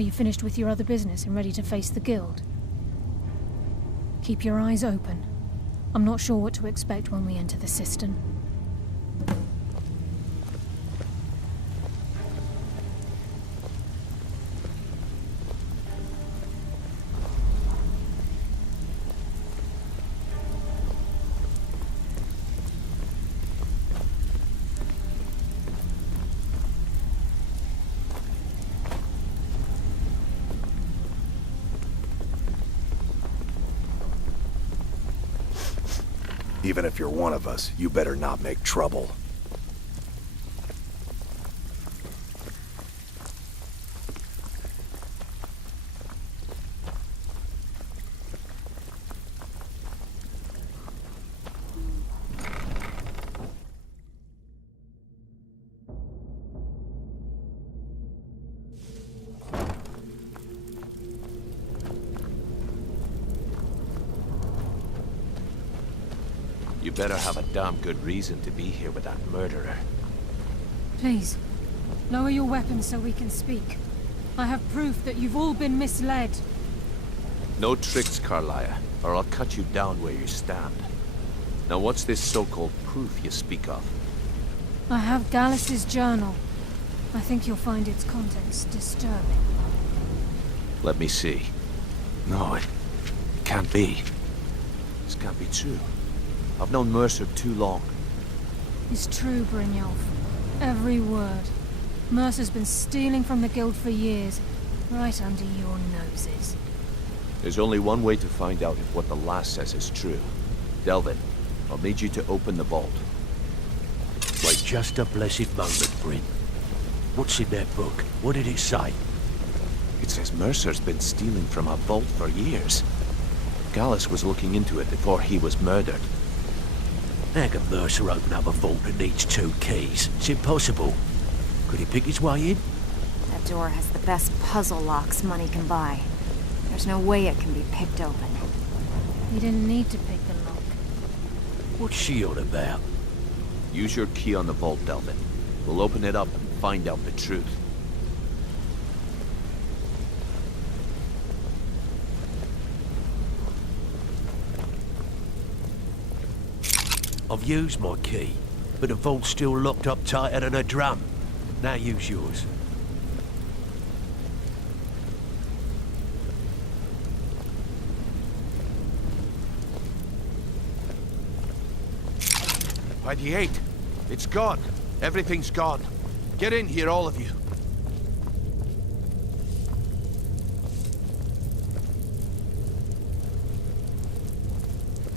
Are you finished with your other business and ready to face the guild? Keep your eyes open. I'm not sure what to expect when we enter the cistern. Even if you're one of us, you better not make trouble. You better have a damn good reason to be here with that murderer. Please, lower your weapons so we can speak. I have proof that you've all been misled. No tricks, Carlia, or I'll cut you down where you stand. Now what's this so-called proof you speak of? I have Gallus's journal. I think you'll find its contents disturbing. Let me see. No, it can't be. This can't be true. I've known Mercer too long. It's true, Brynjolf. Every word. Mercer's been stealing from the guild for years, right under your noses. There's only one way to find out if what the lass says is true. Delvin, I'll need you to open the vault. Wait just a blessed moment, Bryn. What's in that book? What did it say? It says Mercer's been stealing from a vault for years. Gallus was looking into it before he was murdered. How can Mercer open up a vault that needs 2 keys? It's impossible. Could he pick his way in? That door has the best puzzle locks money can buy. There's no way it can be picked open. You didn't need to pick the lock. What's she on about? Use your key on the vault, Delvin. We'll open it up and find out the truth. I've used my key, but the vault's still locked up tighter than a drum. Now use yours. By the 8th, it's gone. Everything's gone. Get in here, all of you.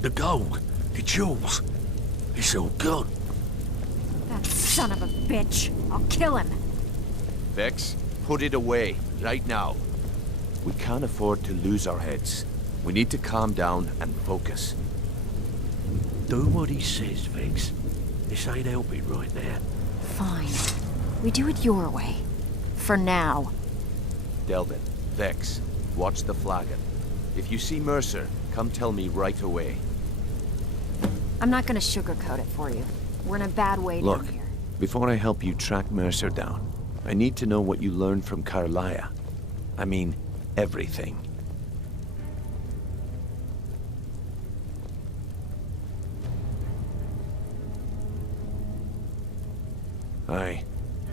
The gold, the jewels, it's all gone. That son of a bitch! I'll kill him! Vex, put it away, right now. We can't afford to lose our heads. We need to calm down and focus. Do what he says, Vex. This ain't helping right now. Fine. We do it your way. For now. Delvin, Vex, watch the flagon. If you see Mercer, come tell me right away. I'm not gonna sugarcoat it for you. We're in a bad way Look, down here. before I help you track Mercer down, I need to know what you learned from Carlia. I mean, everything.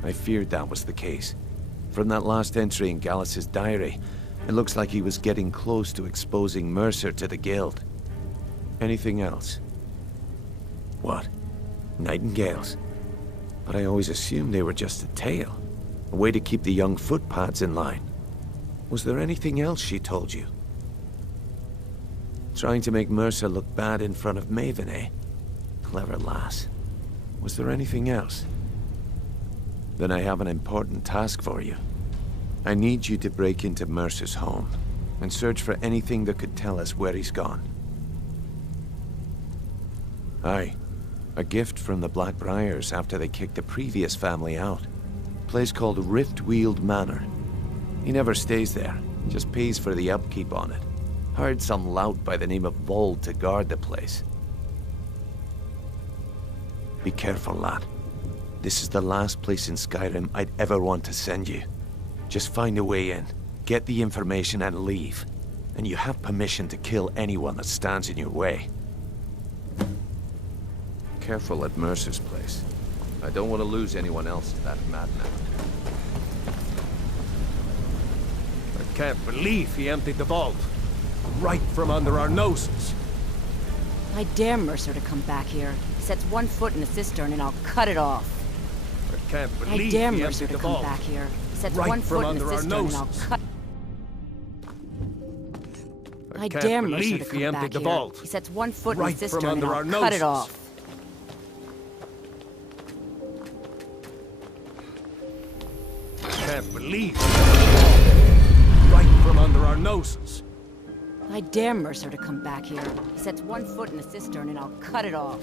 I feared that was the case. From that last entry in Gallus's diary, it looks like he was getting close to exposing Mercer to the guild. Anything else? What? Nightingales? But I always assumed they were just a tale. A way to keep the young footpads in line. Was there anything else she told you? Trying to make Mercer look bad in front of Maven, eh? Clever lass. Was there anything else? Then I have an important task for you. I need you to break into Mercer's home and search for anything that could tell us where he's gone. Aye. A gift from the Blackbriars after they kicked the previous family out. A place called Riftweald Manor. He never stays there, just pays for the upkeep on it. Hired some lout by the name of Vold to guard the place. Be careful, lad. This is the last place in Skyrim I'd ever want to send you. Just find a way in. get the information and leave. And you have permission to kill anyone that stands in your way. Careful at Mercer's place. I don't want to lose anyone else to that madman. I can't believe he emptied the vault. Right from under our noses. I dare Mercer to come back here. He sets one foot in the cistern and I'll cut it off. I can't I believe dare he Mercer emptied to the come vault. back here. He sets Right one from foot in the under our cistern and I'll noses. cut... I can't dare Mercer to believe he come emptied back the here. vault. He sets one foot Right in the from cistern and under I'll our cut it noses. off. I can't believe right from under our noses. I dare Mercer to come back here. He sets one foot in the cistern and I'll cut it off.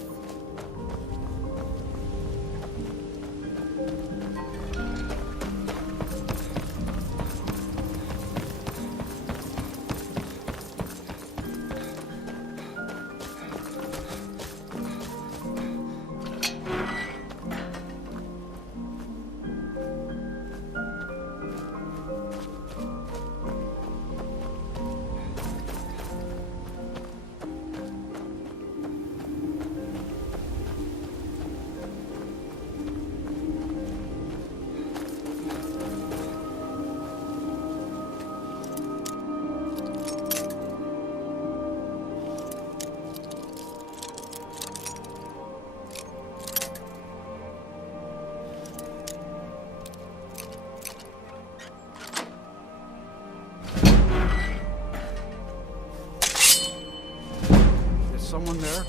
Someone there?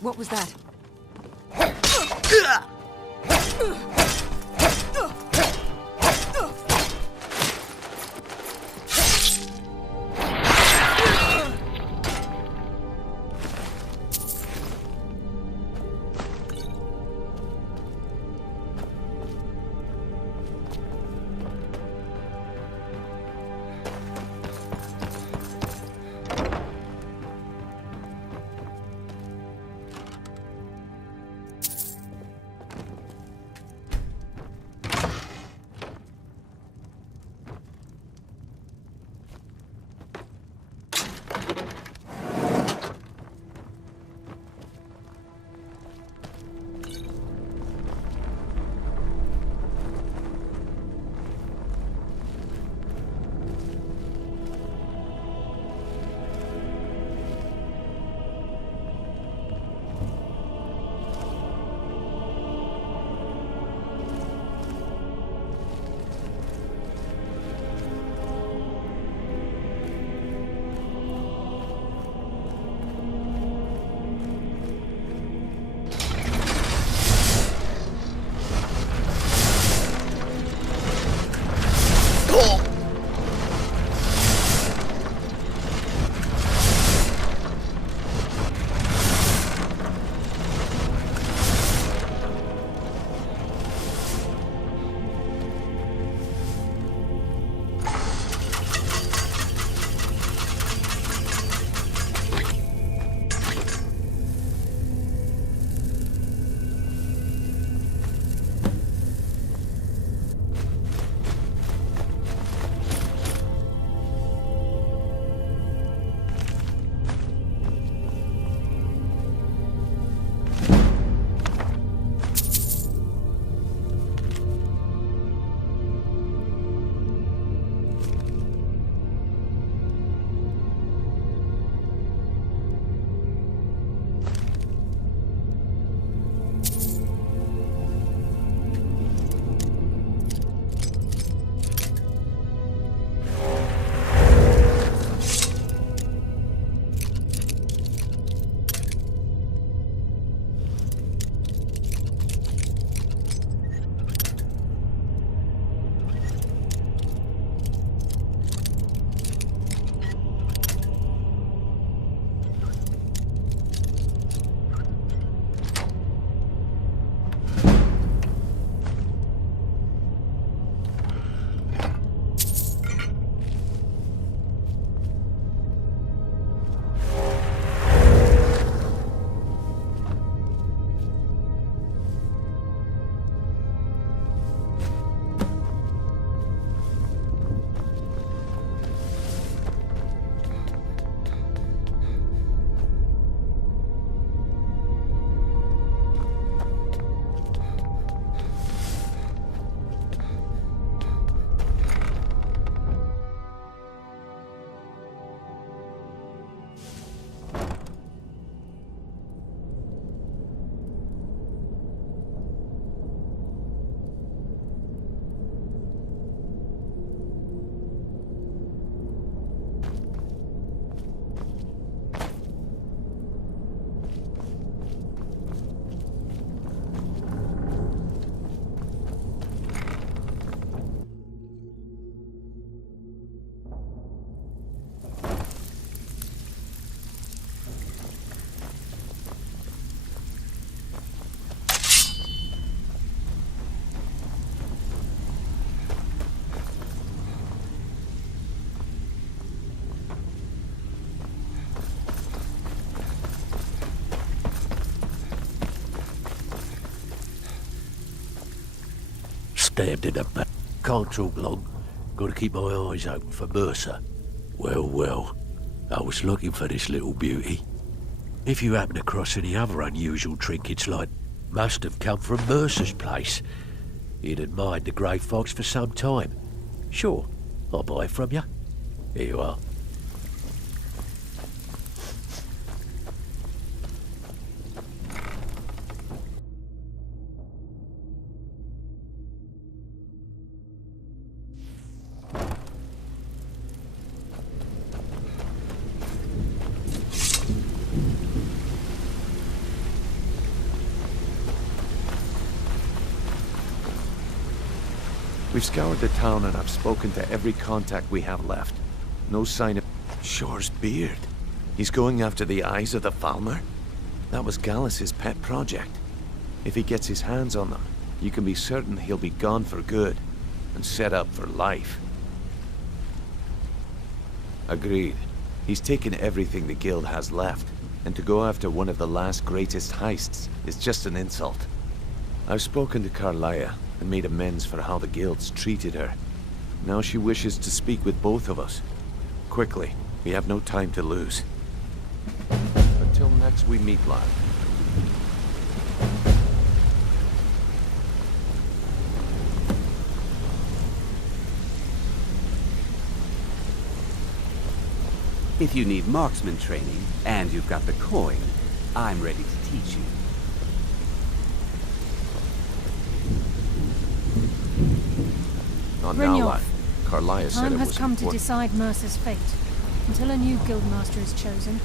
What was that? stabbed in the back. Can't talk long. Gotta keep my eyes open for Mercer. Well, well. I was looking for this little beauty. If you happen across any other unusual trinkets like must have come from Mercer's place. He'd admired the grey fox for some time. Sure, I'll buy it from you. Here you are. We've scoured the town and I've spoken to every contact we have left. No sign of Shore's beard. He's going after the eyes of the Falmer? That was Gallus's pet project. If he gets his hands on them, you can be certain he'll be gone for good and set up for life. Agreed. He's taken everything the guild has left, and to go after one of the last greatest heists is just an insult. I've spoken to Carlia and made amends for how the guilds treated her. Now she wishes to speak with both of us. Quickly, we have no time to lose. Until next we meet, lad. If you need marksman training, and you've got the coin, I'm ready to teach you. Not now, lad. Carlia said Time it has was come to important. decide Mercer's fate. Until a new guildmaster is chosen,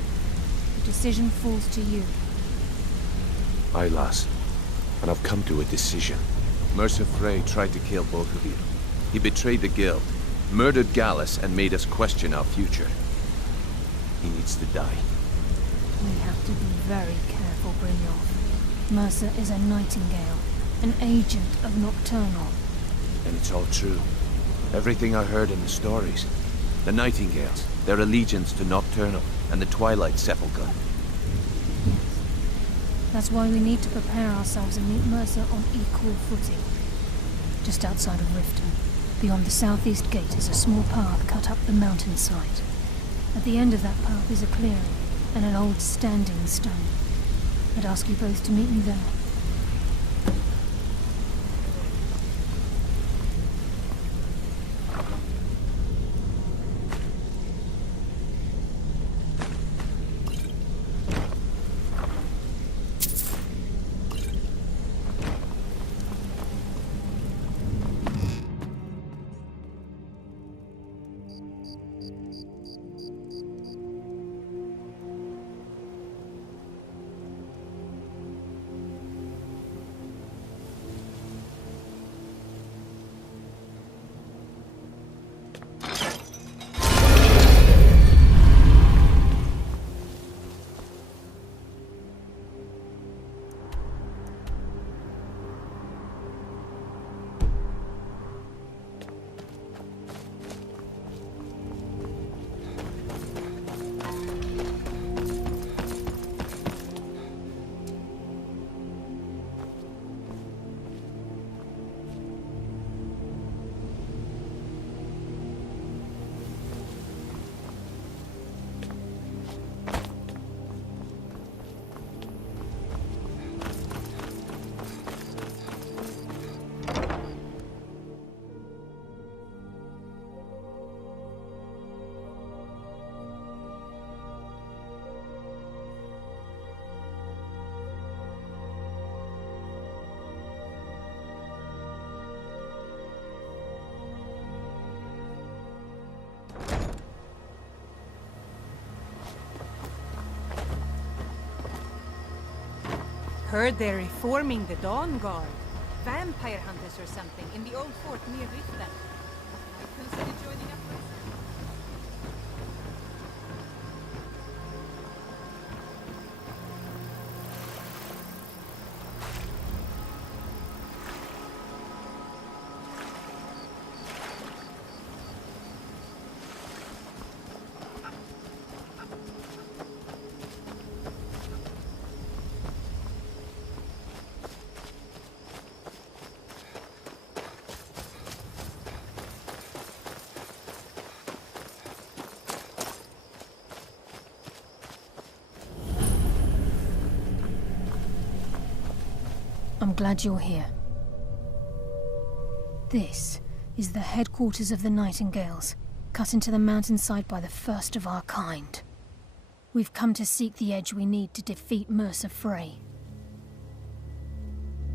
the decision falls to you. Aye, lass. And I've come to a decision. Mercer Frey tried to kill both of you. He betrayed the guild, murdered Gallus, and made us question our future. He needs to die. We have to be very careful, Brynjolf. Mercer is a nightingale, an agent of Nocturnal. And it's all true. Everything I heard in the stories. The Nightingales, their allegiance to Nocturnal, and the Twilight Sepulchre. Yes. That's why we need to prepare ourselves and meet Mercer on equal footing. Just outside of Riften, beyond the southeast gate, is a small path cut up the mountainside. At the end of that path is a clearing, and an old standing stone. I'd ask you both to meet me there. Heard they're reforming the Dawn Guard. Vampire hunters or something in the old fort near Riften. I consider joining up with I'm glad you're here. This is the headquarters of the Nightingales, cut into the mountainside by the first of our kind. We've come to seek the edge we need to defeat Mercer Frey.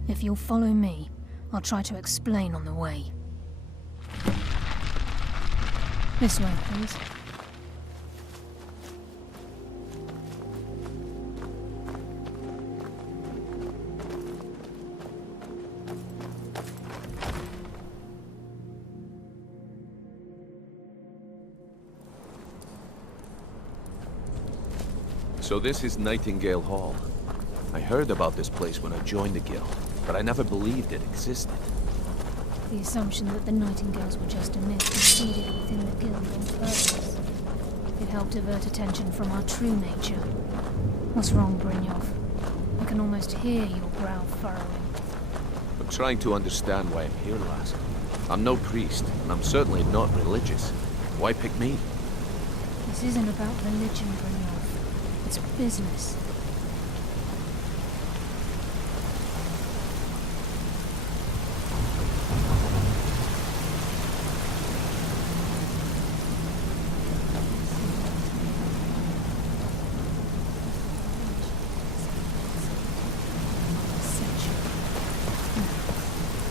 If you'll follow me, I'll try to explain on the way. This way, please. So this is Nightingale Hall. I heard about this place when I joined the guild, but I never believed it existed. The assumption that the Nightingales were just a myth was seeded within the guild on purpose. It helped divert attention from our true nature. What's wrong, Brynjolf? I can almost hear your brow furrowing. I'm trying to understand why I'm here, lass. I'm no priest, and I'm certainly not religious. Why pick me? This isn't about religion, Brynjolf. It's business.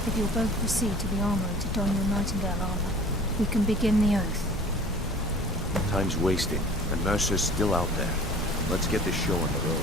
If you'll both proceed to the armory to don your Nightingale armor, we can begin the oath. Time's wasting, and Mercer's still out there. Let's get this show on the road.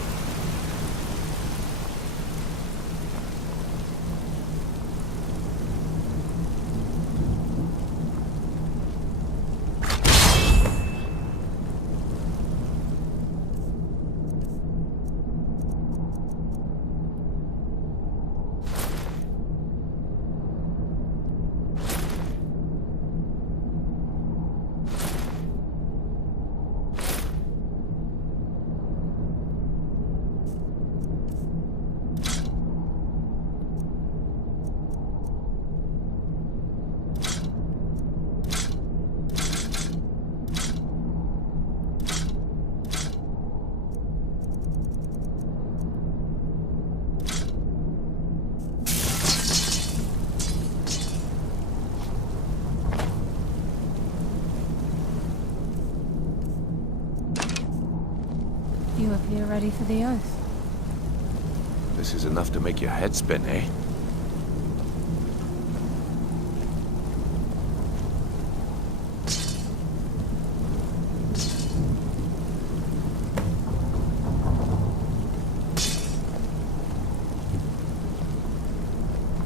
You appear ready for the oath. This is enough to make your head spin, eh?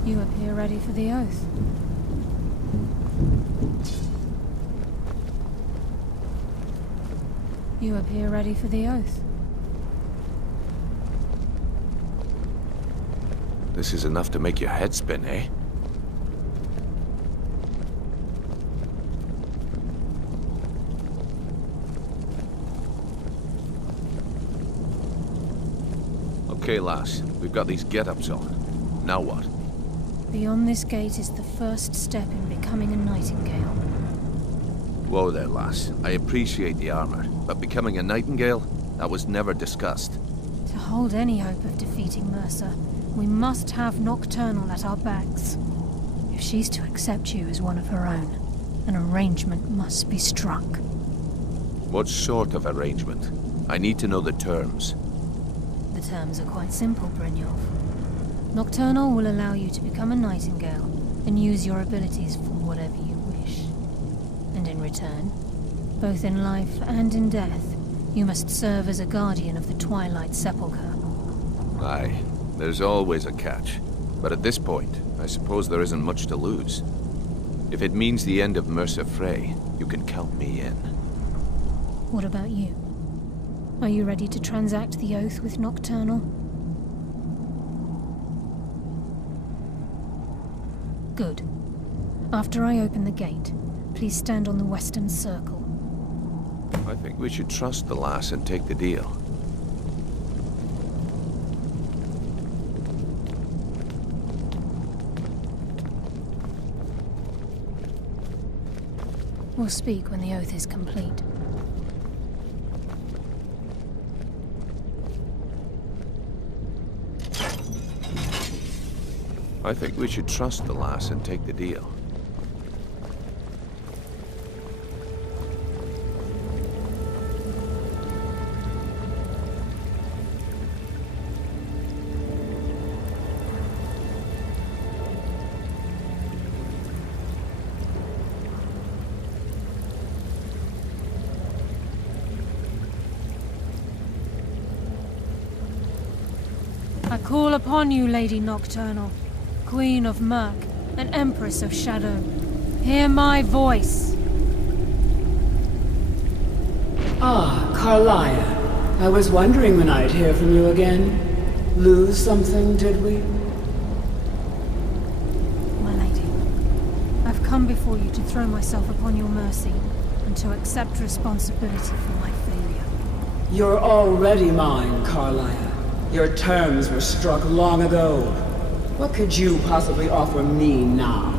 You appear ready for the oath. You appear ready for the oath. This is enough to make your head spin, eh? Okay, lass. We've got these get-ups on. Now what? Beyond this gate is the first step in becoming a Nightingale. Whoa there, lass. I appreciate the armor, but becoming a Nightingale? That was never discussed. To hold any hope of defeating Mercer, we must have Nocturnal at our backs. If she's to accept you as one of her own, an arrangement must be struck. What sort of arrangement? I need to know the terms. The terms are quite simple, Brynjolf. Nocturnal will allow you to become a Nightingale and use your abilities for whatever you wish. And in return, both in life and in death, you must serve as a guardian of the Twilight Sepulchre. Aye, there's always a catch. But at this point, I suppose there isn't much to lose. If it means the end of Mercer Frey, you can count me in. What about you? Are you ready to transact the oath with Nocturnal? Good. After I open the gate, please stand on the western circle. I think we should trust the lass and take the deal. We'll speak when the oath is complete. I think we should trust the lass and take the deal. I call upon you, Lady Nocturnal, Queen of Murk, and Empress of Shadow. Hear my voice. Ah, Carlia. I was wondering when I'd hear from you again. Lose something, did we? My lady, I've come before you to throw myself upon your mercy and to accept responsibility for my failure. You're already mine, Carlia. Your terms were struck long ago. What could you possibly offer me now?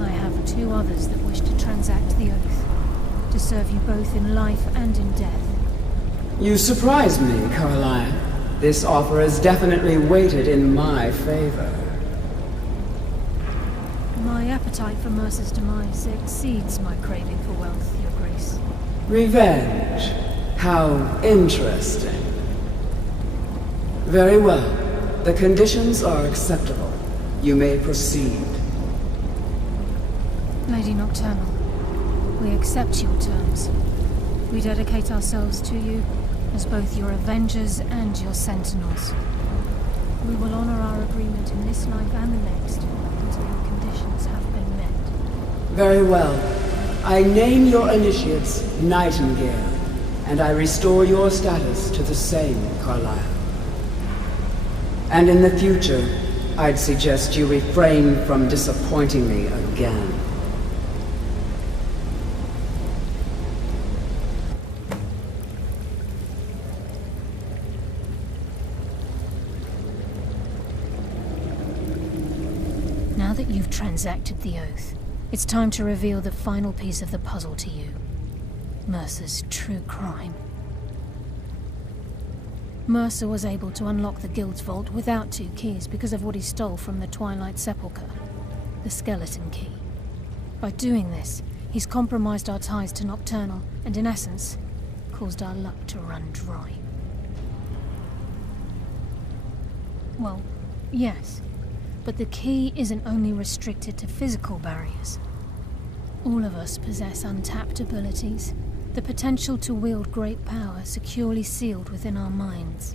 I have two others that wish to transact the oath, to serve you both in life and in death. You surprise me, Carlia. This offer is definitely weighted in my favor. My appetite for Mercer's demise exceeds my craving for wealth, Your Grace. Revenge. How interesting. Very well. The conditions are acceptable. You may proceed. Lady Nocturnal, we accept your terms. We dedicate ourselves to you as both your avengers and your sentinels. We will honor our agreement in this life and the next until your conditions have been met. Very well. I name your initiates Nightingale, and I restore your status to the same, Carlisle. And in the future, I'd suggest you refrain from disappointing me again. Now that you've transacted the oath, it's time to reveal the final piece of the puzzle to you. Mercer's true crime. Mercer was able to unlock the Guild's vault without 2 keys because of what he stole from the Twilight Sepulchre, the skeleton key. By doing this, he's compromised our ties to Nocturnal and, in essence, caused our luck to run dry. Well, yes, but the key isn't only restricted to physical barriers. All of us possess untapped abilities, the potential to wield great power securely sealed within our minds.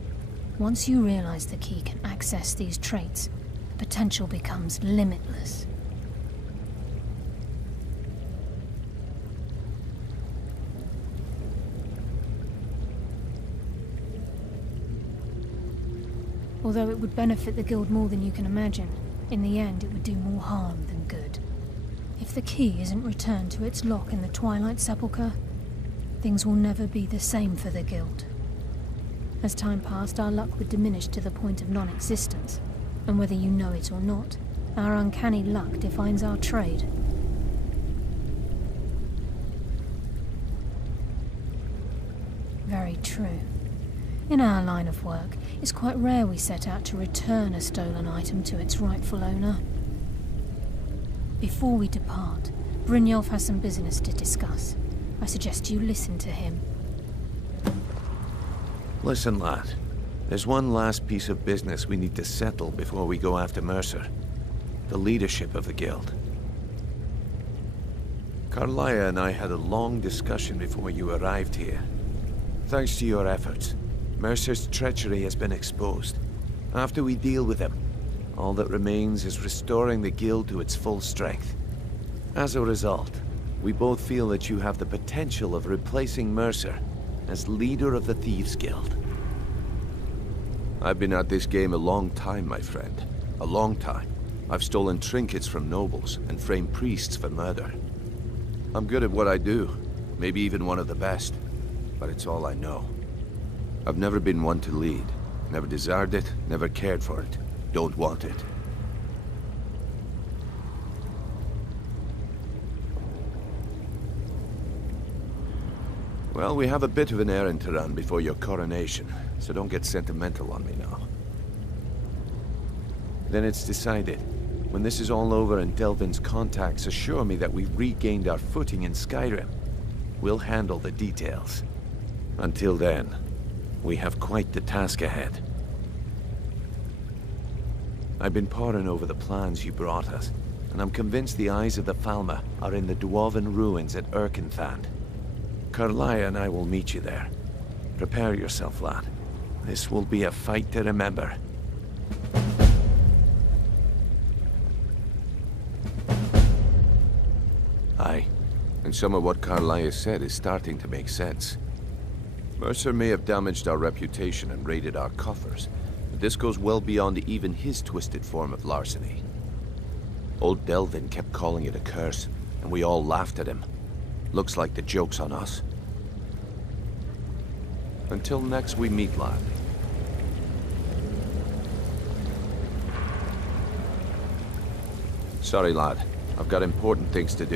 Once you realize the key can access these traits, the potential becomes limitless. Although it would benefit the Guild more than you can imagine, in the end it would do more harm than good. If the key isn't returned to its lock in the Twilight Sepulchre, things will never be the same for the Guild. As time passed, our luck would diminish to the point of non-existence, and whether you know it or not, our uncanny luck defines our trade. Very true. In our line of work, it's quite rare we set out to return a stolen item to its rightful owner. Before we depart, Brynjolf has some business to discuss. I suggest you listen to him. Listen, lad. There's one last piece of business we need to settle before we go after Mercer. The leadership of the Guild. Carlia and I had a long discussion before you arrived here. Thanks to your efforts, Mercer's treachery has been exposed. After we deal with him, all that remains is restoring the Guild to its full strength. As a result, we both feel that you have the potential of replacing Mercer as leader of the Thieves Guild. I've been at this game a long time, my friend. A long time. I've stolen trinkets from nobles and framed priests for murder. I'm good at what I do, maybe even one of the best, but it's all I know. I've never been one to lead. Never desired it, never cared for it. Don't want it. Well, we have a bit of an errand to run before your coronation, so don't get sentimental on me now. Then it's decided. When this is all over and Delvin's contacts assure me that we've regained our footing in Skyrim, we'll handle the details. Until then, we have quite the task ahead. I've been poring over the plans you brought us, and I'm convinced the eyes of the Falmer are in the Dwarven ruins at Erkenthand. Carlia and I will meet you there. Prepare yourself, lad. This will be a fight to remember. Aye, and some of what Carlia said is starting to make sense. Mercer may have damaged our reputation and raided our coffers, but this goes well beyond even his twisted form of larceny. Old Delvin kept calling it a curse, and we all laughed at him. Looks like the joke's on us. Until next we meet, lad. Sorry, lad. I've got important things to do.